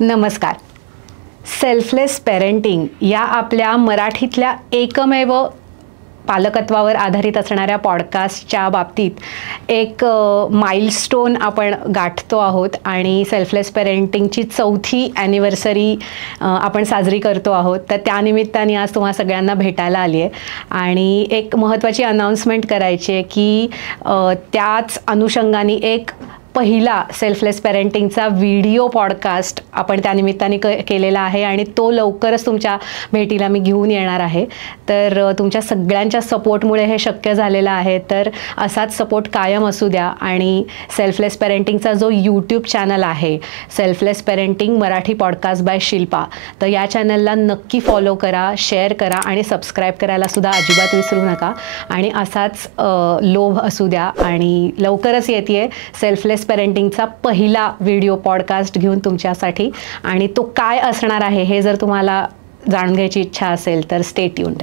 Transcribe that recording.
नमस्कार. Selfless parenting या आपल्या मराठीतल्या एकमेव पालकत्वावर आधारित असणाऱ्या पॉडकास्टच्या बाबतीत एक माइलस्टोन आपण गाठतो आहोत आणि सेल्फलेस पेरेंटिंगची 4थी ॲनिव्हर्सरी आपण साजरी करतो आहोत. तर त्यानिमित्ताने आज तुम्हा सगळ्यांना भेटायला आली आहे आणि एक महत्त्वाची अनाउन्समेंट करायची आहे की त्याच अनुषंगाने एक पहिला सेल्फलेस पेरेंटिंगचा व्हिडिओ पॉडकास्ट आपण त्यानिमित्ताने केलेला आहे आणि तो लवकरच तुमच्या भेटीला मी घेऊन येणार आहे. तर तुमच्या सगळ्यांच्या सपोर्टमुळे हे शक्य झालेलं आहे. तर असाच सपोर्ट कायम असू द्या आणि सेल्फलेस पेरेंटिंगचा जो यूट्यूब चॅनल आहे selfless parenting Marathi podcast by Shilpa, तर या चॅनलला नक्की फॉलो करा, शेअर करा आणि सबस्क्राईब करायला सुद्धा अजिबात विसरू नका. आणि असाच लोभ असू द्या आणि लवकरच येते सेल्फलेस पेरेंटिंगचा पहिला व्हिडिओ पॉडकास्ट घेऊन तुमच्यासाठी. आणि तो काय असणार आहे हे जर तुम्हाला जाणून घ्यायची इच्छा असेल तर स्टे ट्यून्ड.